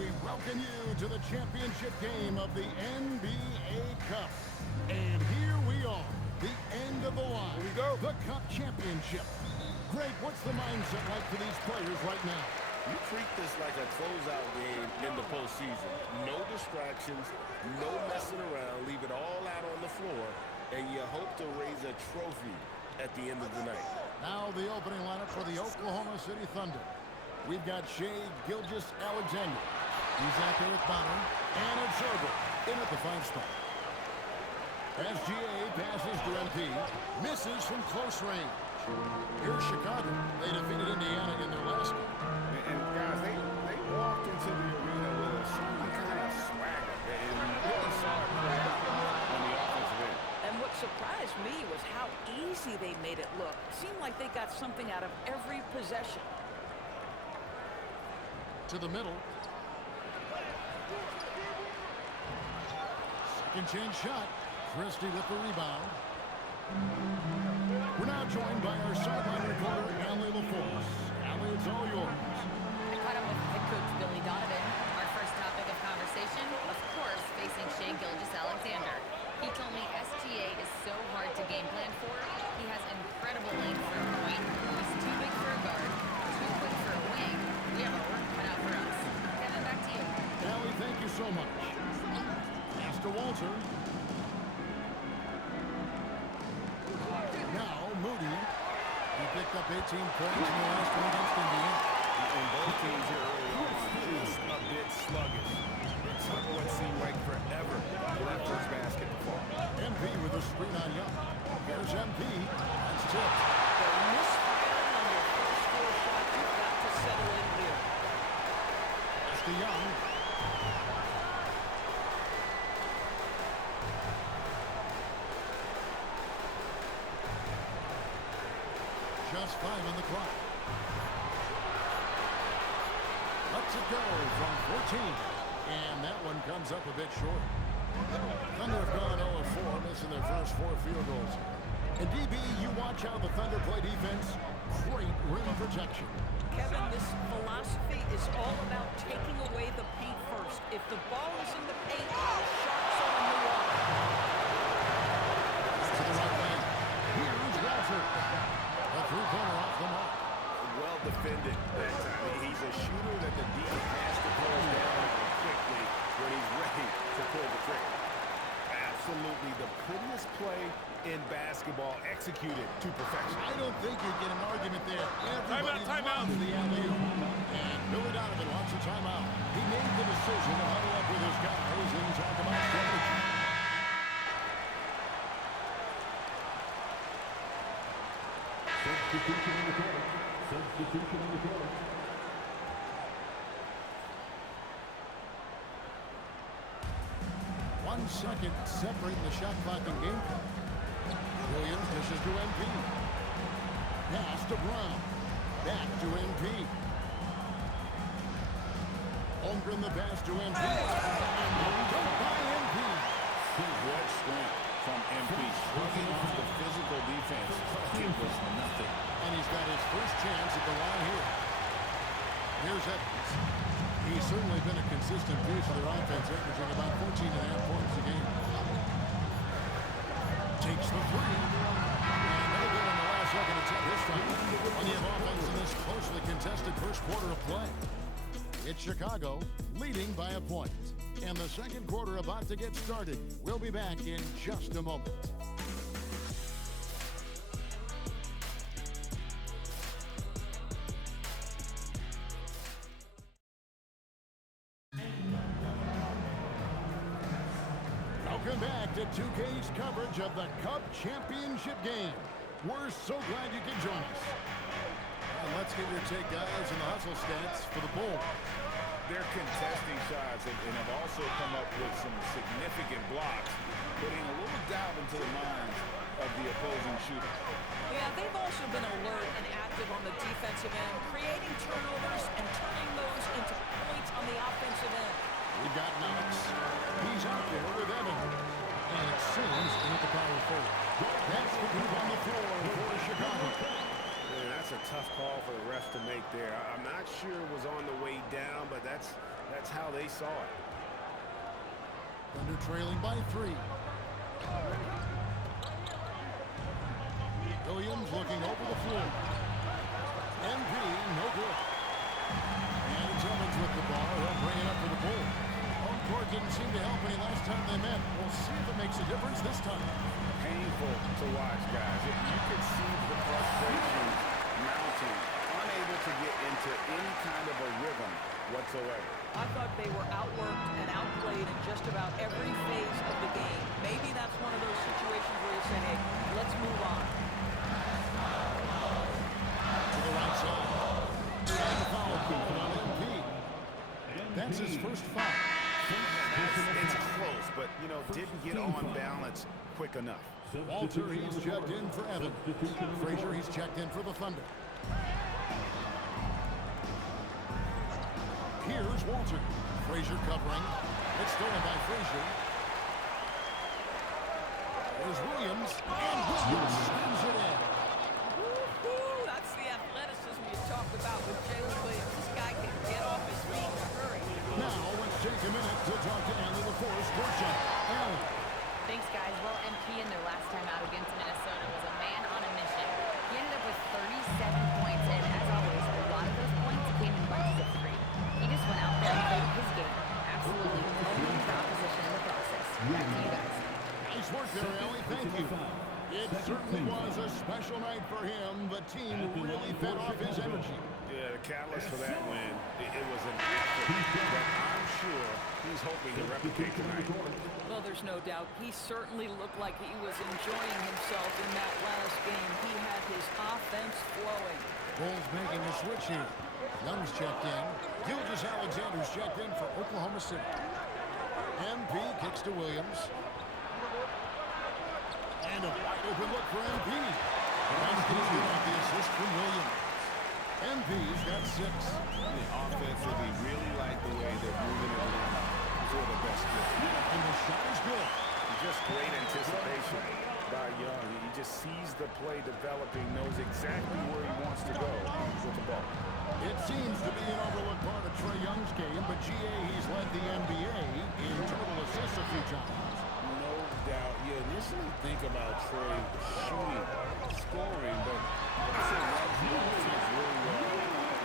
we welcome you to the championship game of the NBA Cup. And here we are, the end of the line. Here we go. The Cup Championship. Greg, what's the mindset like for these players right now? You treat this like a closeout game in the postseason. No distractions, no messing around. Leave it all out on the floor, and you hope to raise a trophy at the end of the night. Now the opening lineup for the Oklahoma City Thunder. We've got Shai Gilgeous-Alexander. He's out there with Bonner. And it's over in at the 5 spot. SGA passes to MP. Misses from close range. Here's Chicago. They defeated Indiana in their last game. And guys, they walked into the arena with a certain kind of swagger. And really saw it play out on the offensive end. And what surprised me was how easy they made it look. It seemed like they got something out of every possession. To the middle. Second chance shot. Christie with the rebound. We're now joined by our sideline reporter, Allie LaForce. Allie, it's all yours. I caught up with head coach Billy Donovan. Our first topic of conversation, of course, facing Shai Gilgeous-Alexander. He told me SGA is so hard to game plan for. He has incredible length for a point. He's too big for a guard, too quick for a wing. We have our work cut out for us. Kevin, back to you. Allie, thank you so much. Pass to Walter. Now Moody. He picked up 18 points in the last one against Indiana. And both teams here early on just a bit sluggish. It took what seemed like forever for that first basket to fall. MP with a screen on Young. Here's MP. That's tipped. The misfiring on your first 4 shots, you've got to settle in here. That's to Young. Just 5 on the clock. Lets it go from 14. And that one comes up a bit short. Thunder have gone 0-4, missing their first 4 field goals. And DB, you watch how the Thunder play defense. Great rim protection. Kevin, this philosophy is all about taking away the paint first. If the ball is in the paint, shots are in the water. To the right lane. Here's Walter. A 3-pointer off the mark. Well defended that time. He's a shooter that the D has to close down quickly when he's ready to pull the trigger. Absolutely the prettiest play in basketball executed to perfection. I don't think you'd get an argument there. Everybody Timeout. loves the alley-oop. And Billy Donovan wants a timeout. He made the decision to huddle up with his guys and talk about strategy. Substitution in the corner. Substitution in the corner. One second separating the shot clock and game clock. Williams dishes to MP. Pass to Brown. Back to MP. Holmgren the pass to MP. And dunked by MP. What strength from MP. Shrugging off the physical defense. It was nothing. And he's got his first chance at the line here. Here's Evans. He's certainly been a consistent piece of their offense, averaging about 14.5 points a game. Takes the 3. And no good on the last second attempt this time. Plenty of offense in this closely contested first quarter of play. It's Chicago leading by a point. And the second quarter about to get started. We'll be back in just a moment. Welcome back to 2K's coverage of the Cup Championship game. We're so glad you could join us. And let's get your take, guys, on the hustle stats for the Bulls. They're contesting shots and have also come up with some significant blocks, putting a little doubt into the minds of the opposing shooter. Yeah, they've also been alert and active on the defensive end, creating turnovers and turning those into points on the offensive end. We've got Knox. He's out there with Evans. And it seems in at the power forward. That's the move on the floor for Chicago. Man, that's a tough call for the refs to make there. I'm not sure it was on the way down, but that's That's how they saw it. Thunder trailing by 3. Williams looking over the floor. MP, no good. And it's Evans with the ball. He'll bring it up for the Bulls. Home court didn't seem to help any last time they met. We'll see if it makes a difference this time. Painful to watch, guys. You could see the frustration mounting, unable to get into any kind of a rhythm whatsoever. I thought they were outworked and outplayed in just about every phase of the game. Maybe that's one of those situations where you say, hey, let's move on. To the right side. And the foul called on MP. That's his first foul. It's close, but, didn't get on balance quick enough. Walter, he's checked in for Evan. Frazier, he's checked in for the Thunder. Here's Walter. Frazier covering. It's stolen by Frazier. There's Williams. And Williams spins it in. Woo-hoo! That's the athleticism you talked about with Jalen Williams. This guy can get off his feet in a hurry. Now let's take a minute to talk to Andy LaForce. Allen. Thanks, guys. Well, MP in their last time out against Minnesota was a man on a mission. He ended up with 37 points, and as always, a lot of those points came in bunches of 3. He just went out there and played his game. Absolutely mowing his opposition in the process. Back to you guys. Nice work there, Ellie. Thank you. It certainly was a special night for him. The team really fed off his energy. Yeah, the catalyst for that win, it was an effort that I'm sure he's hoping to replicate tonight. Well, there's no doubt. He certainly looked like he was enjoying himself in that last game. He had his offense flowing. Bulls making a switch here. Young's checked in. Gilgeous Alexander's checked in for Oklahoma City. MP kicks to Williams. And a wide open look for MP. That's going to get the assist from Williams. MP's got 6. Offensively, really like the way they're moving it around for the best fit. And the shot is good. Just great anticipation by Young. He just sees the play developing, knows exactly where he wants to go with the ball. It seems to be an overlooked part of Trae Young's game, but GA, he's led the NBA in total assists a few times. No doubt. You initially think about Trae shooting, scoring, but also runs the offense really well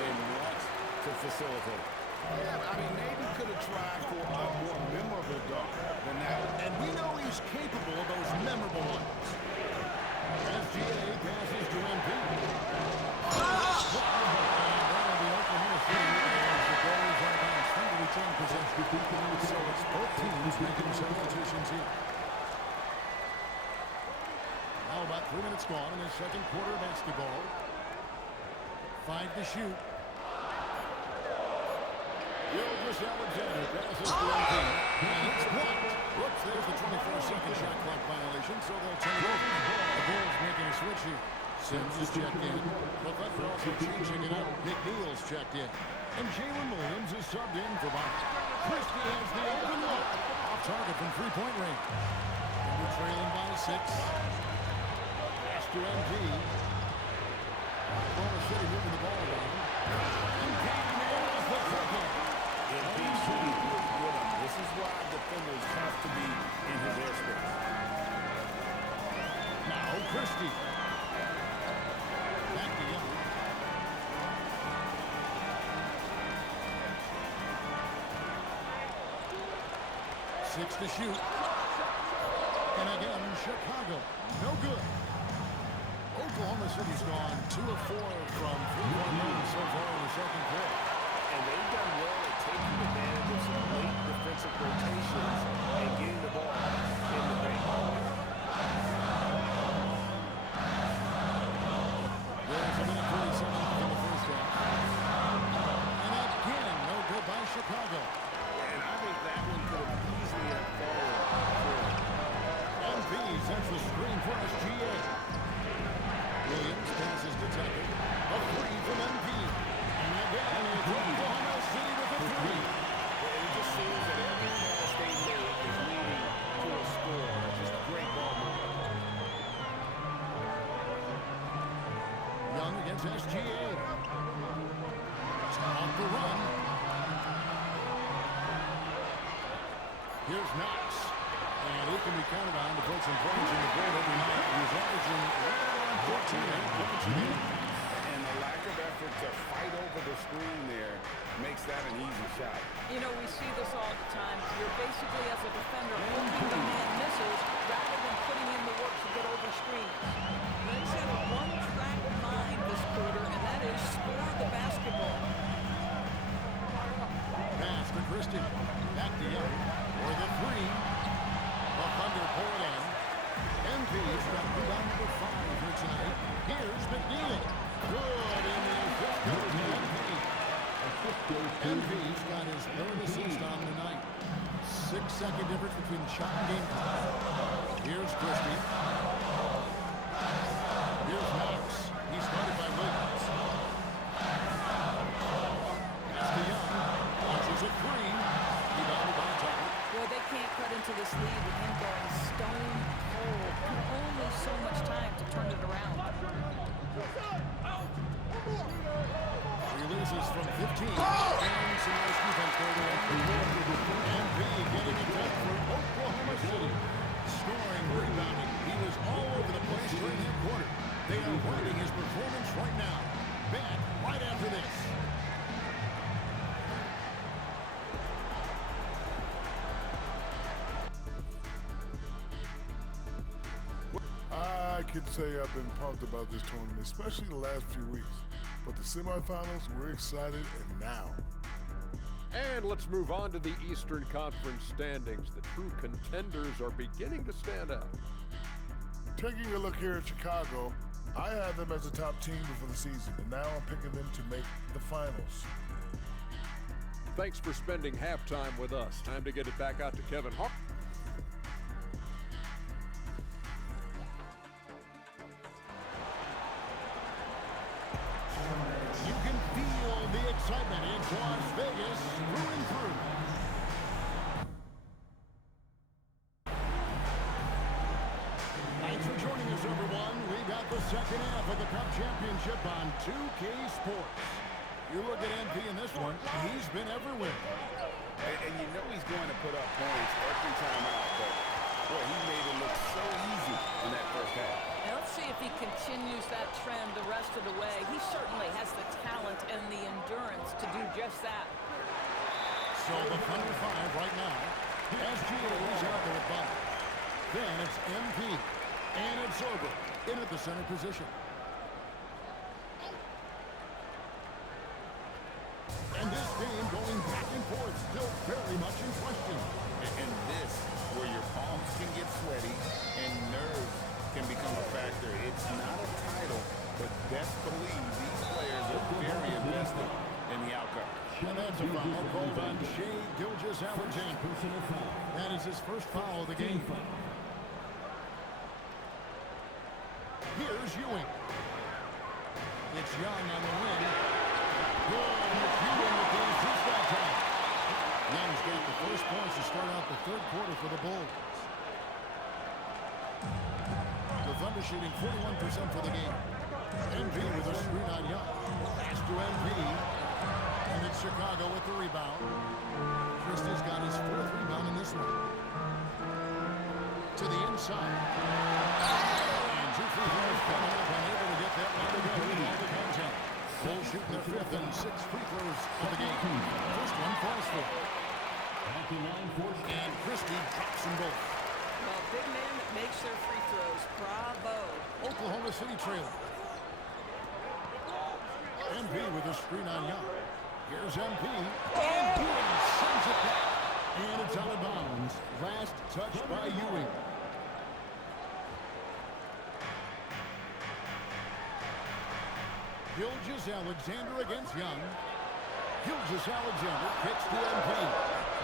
and wants to facilitate. Yeah, I mean, maybe could have tried for a more memorable dunk than that. And we know he's capable of those memorable ones. As GA passes to MP. That'll be Oklahoma City as the goals are bounced. Thunder retain possession. So it's both teams making substitutions here. Now about 3 minutes gone in the second quarter of basketball. 5 to shoot. Gilgeous Alexander passes to MP. And it's blocked. Whoops, there's the 24-second shot clock violation, so they'll turn it over. The Bulls making a switch here. Sims is checked in. The Thunder also changing it up. McNeil's checked in. And Jalen Williams is subbed in for Bobby. Christie has the open look. Off target from three-point range. Thunder trailing by 6. Pass to MP. Oklahoma City moving the ball around. MP nails the triple. MP shooting with rhythm. This is why defenders have to be in his airspace. Now Christie. Back to Young. Six to shoot. And again, Chicago. No good. Oklahoma City's gone 2 of 4 from three-point line so far in the second quarter. And they've done well at taking advantage of some late defensive rotations and getting the ball in the paint. There's a minute 47 in the first half. And again, no good by Chicago. And I think that one could have easily have fallen for MV sends the screen for SGA. Williams passes to Tucker. A 3 from MP. And again, it's Oklahoma City with a 3. And it just seems that every pass they make is leading to a score. Just great ball movement. Young against SGA. Off the run. Here's Knox. And he can be counted on to put some points in the board every night. He's averaging right around 14 points a game. And the lack of effort to fight over the screen there makes that an easy shot. You know, we see this all the time. You're basically, as a defender, hoping the man misses rather than putting in the work to get over screens. Reds have a one-track mind this quarter, and that is score the basketball. Pass to Christian. Back to Young. For the three. The Thunder pull it in. MP's got rebound number 5 here tonight. Here's McNeil. Good in the fifth quarter to MP. MP's got his 3rd assist on the night. 6-second difference between shot and game time. Here's Christie. Here's Knox. He's guarded by Williams. Pass to Young. Launches a three. Rebounded by Tucker. Boy, they can't cut into this lead with him going stone cold. Only so much time to turn it around. Releases from 15. And some nice defense there to MP getting it done for Oklahoma City. Scoring, rebounding. He was all over the place during that quarter. They are riding his performance right now. Back right after this. I could say I've been pumped about this tournament, especially the last few weeks. But the semifinals, we're excited, and now. And let's move on to the Eastern Conference standings. The true contenders are beginning to stand out. Taking a look here at Chicago, I had them as a top team before the season, and now I'm picking them to make the finals. Thanks for spending halftime with us. Time to get it back out to Kevin Hart. You can feel the excitement in Las Vegas through and through. Thanks for joining us, everyone. We got the second half of the Cup Championship on 2K Sports. You look at MP in this one, he's been everywhere. And you know he's going to put up points every time out, but boy, he made it look so easy in that first half. Now let's see if he continues that trend the rest of the way. He certainly has the talent and the endurance to do just that. So the Thunder 5 right now. SGA is out there at bottom. Then it's MP. And it's over in at the center position. And this game going back and forth, still very much in question. And this, where your palms can get sweaty and nerves can become a factor. It's not a title, but best believe these players are very invested in the outcome. And that's a foul called on Shai Gilgeous-Alexander. That is his first foul of the game. Here's Ewing. It's Young on the wing. Good. Ewing with the assist that time. Young's got the first points to start out the third quarter for the Bulls. The Thunder shooting 41% for the game. MP with a screen on Young. Pass to MP. And it's Chicago with the rebound. Christie's got his 4th rebound in this one. To the inside. And 2 free throws coming up. Unable to get that one to go with all the contact. Bulls shooting their 5th and 6th free throws of the game. First one falls for. And Christie drops them both. Well, big man that makes their free throws. Bravo. Oklahoma City trailing. MP with a screen on Young. Here's MP. And Ewing sends it back. And it's out of bounds. Last touch by Ewing. Gilgeous-Alexander against Young. Gilgeous-Alexander kicks to MP.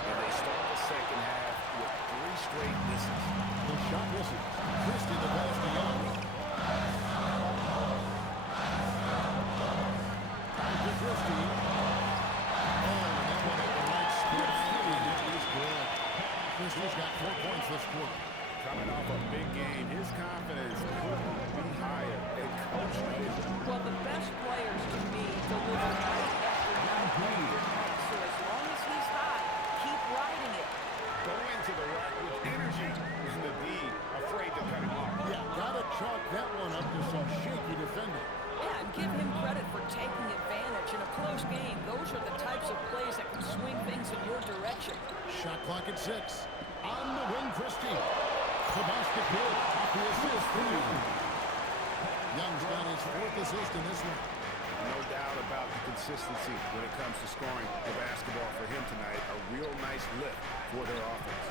And they start the second half with 3 straight misses. The shot misses. Christie the pass to Young. To Christie. Oh, and that one at the right spot. He's good. Christie's got 4 points this quarter. Coming off a big game, his confidence couldn't be higher. And coach knows it. Well, the best players to me deliver night after night after night. So as long as he's hot, keep riding it. Going to clock at 6. On the wing, Christie. The basket good. The assist for Young. Young's got his 4th assist in this one. No doubt about the consistency when it comes to scoring the basketball for him tonight. A real nice lift for their offense.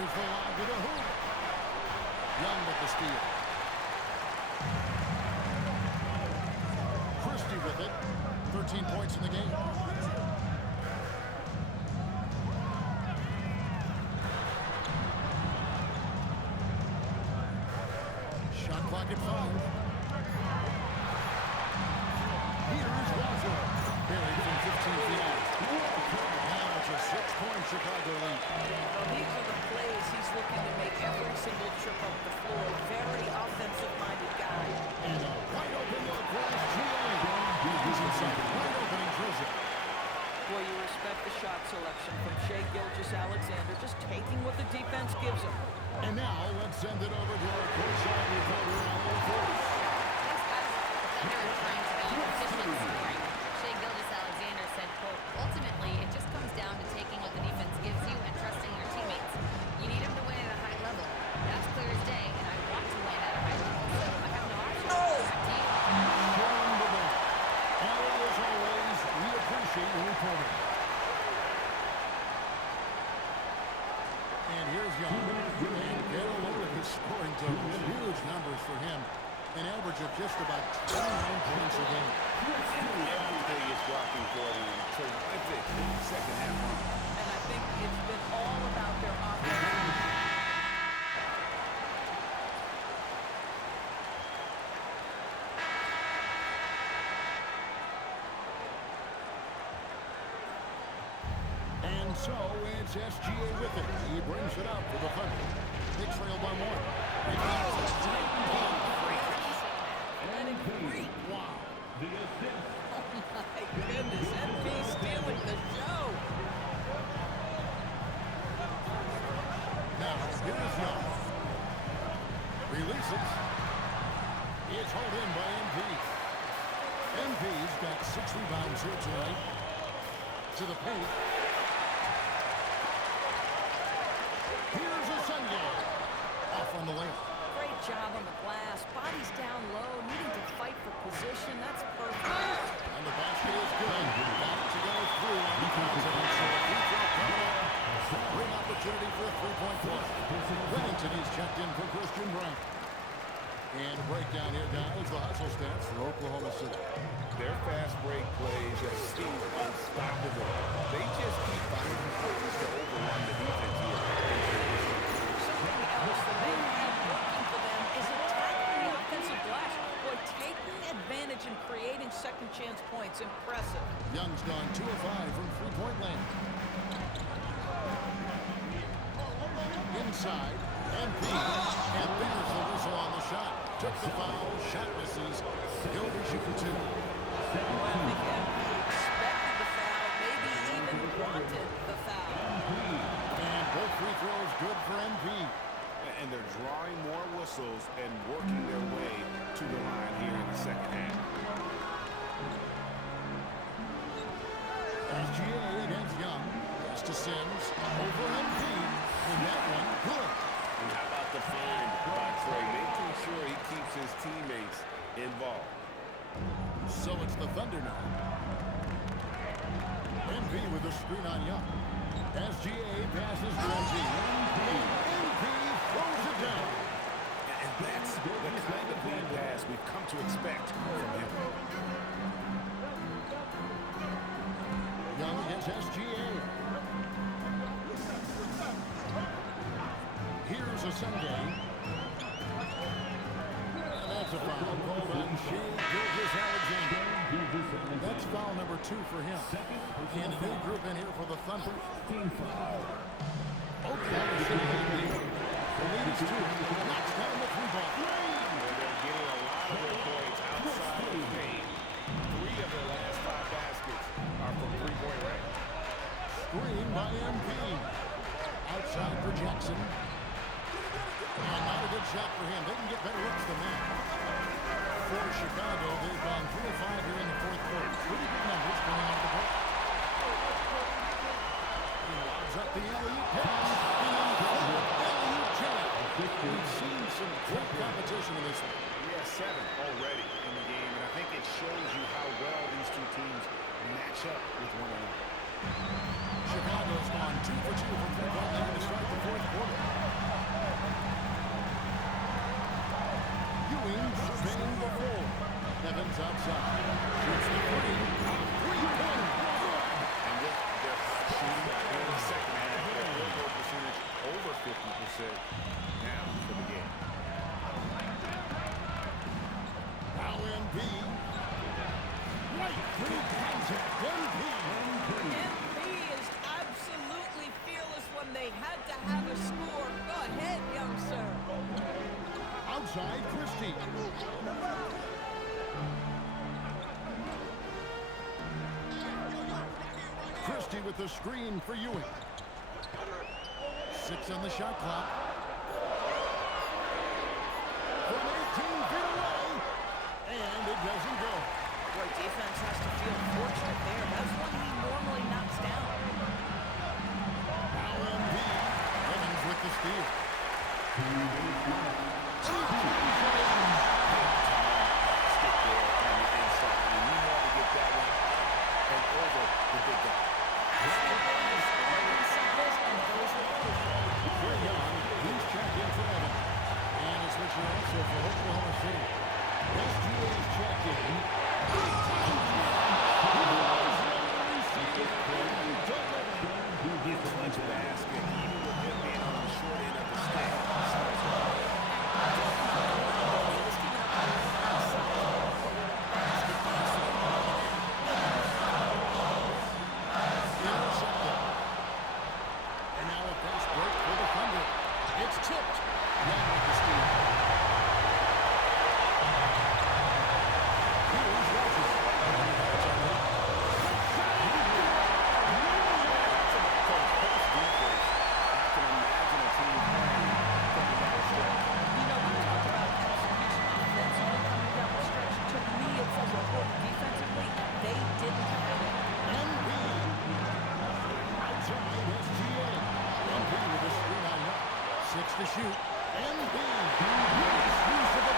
Here's the line to the hoop. Young with the steal. Christie with it. 13 points in the game. Shot clock at 5. Here's Walter. Buried from 15 feet out. Now it's a 6-point Chicago lead. These are the plays he's looking to make every single trip up the floor. Very offensive-minded guy. And a wide open look for SGA. He's inside. Wide open in prison. Boy, you respect the shot selection from Shai Gilgeous-Alexander, just taking what the defense gives him. And now let's send it over to our courtside reporter, Alan Force. Thanks, guys. The Thunder are trying to be efficient scoring. Shai Gilgeous-Alexander said, quote, ultimately, it just comes down to taking what the defense gives you and trusting your teammates. You need them to win at a high level. That's clear as day, and I want to win at a high level, so I have no option. Back to you. Showing the ball. Alan, as always, we appreciate your reporting. And here's Young. And get a look at his scoring totals. Huge numbers for him. An average of just about 29 points a game. Everything is dropping for them. Terrific second half run. And I think it's been all about their offense. And so it's SGA with it. He brings it up for the Thunder. They trail by 1. And that's a tight ball. Wow. My goodness, MP stealing the show. Now, here's Young. Releases. It's hauled in by MP. MP's got 6 rebounds here tonight. To the paint. Here's a Sunday. Off on the layup. Great job on the glass. Body's down low, needing to fight for position. That's perfect. And the basket is good. Got it to go through on the confidence. So a free throw coming up. Great opportunity for a 3-point play. Remington is checked in for Christian Bryant. And a breakdown here, guys. The hustle stats for Oklahoma City. Their fast break plays have seemed unstoppable. They just keep finding ways to overrun the defense here. Something else that they have working for them is attacking the offensive glass. Boy, taking advantage and creating second chance points. Impressive. Young's gone 2 of 5 from 3-point land. Inside, MP, and there's the whistle on the shot. Took the foul, shot misses. He'll be shooting 2. Well, I think MP expected the foul, maybe even wanted the foul. And both free throws good for MP. And they're drawing more whistles and working their way to the line here in the second half. SGA against Young. Pass to Sims. Over MP. And that one good. And how about the find by Trey, making sure he keeps his teammates involved. So it's the Thunder now. MP with a screen on Young. SGA passes to MP. MP throws it down. And that's the kind of lead pass we've come to expect from him. Young against SGA. Here's a Sunday. And that's a foul called on Shai Gilgeous-Alexander. That's foul number 2 for him. And a new group in here for the Thunder. Oklahoma City lead. The lead is 2. Knocks down the 3-ball. And they're getting a lot of their points outside of the paint. 3 of their last 5 baskets are from 3-point range. Screen by MP. Outside for Jackson. And not a good shot for him. They can get better looks than that. For Chicago, they've gone 3 of 5 here in the 4th quarter. Pretty good numbers coming out of the break. the alley-oop pass. And alley-oop jam. We've seen some great competition in this one. Yeah, 7 already in the game, and I think it shows you how well these two teams match up with one another. Chicago's gone 2 for 2 from three-point land to start the fourth quarter. Ewing surveying the floor. Evans outside. Shoots the three. Three-pointer. And with their shooting in the second half, their field goal percentage over 50% now for the game. Now Embiid. Right through contact. MP is absolutely fearless when they had to have a score. Go ahead, young sir. Outside Christie. Christie with the screen for Ewing. 6 on the shot clock. From 18 feet away. And it doesn't go. Boy, defense has to feel fortunate there. That's one he normally knocks down. Now Embiid. Evans with the steal. Stick there on the inside. And you want to get that one up and over the big guy. Very young. He's checked in for Evans. And a switcher also for Oklahoma City. SGA's checked in. Clutch basket, even with him being on the short end of the stick. Intercepted. And now a fast break for the Thunder. It's tipped. Young with the steal. Here's Rogers. To shoot. Embiid. Use of the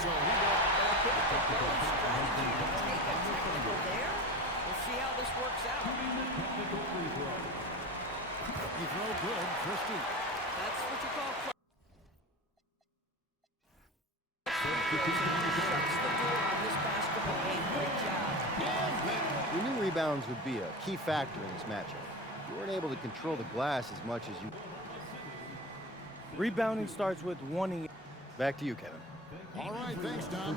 So he got a strategy to take a this works out. He throw good, Christie. That's what you call clutch. Shuts the door on this basketball game. Great job. We knew rebounds would be a key factor in this matchup. You weren't able to control the glass as much as you... Rebounding starts with wanting... Back to you, Kevin. All right, thanks, Don.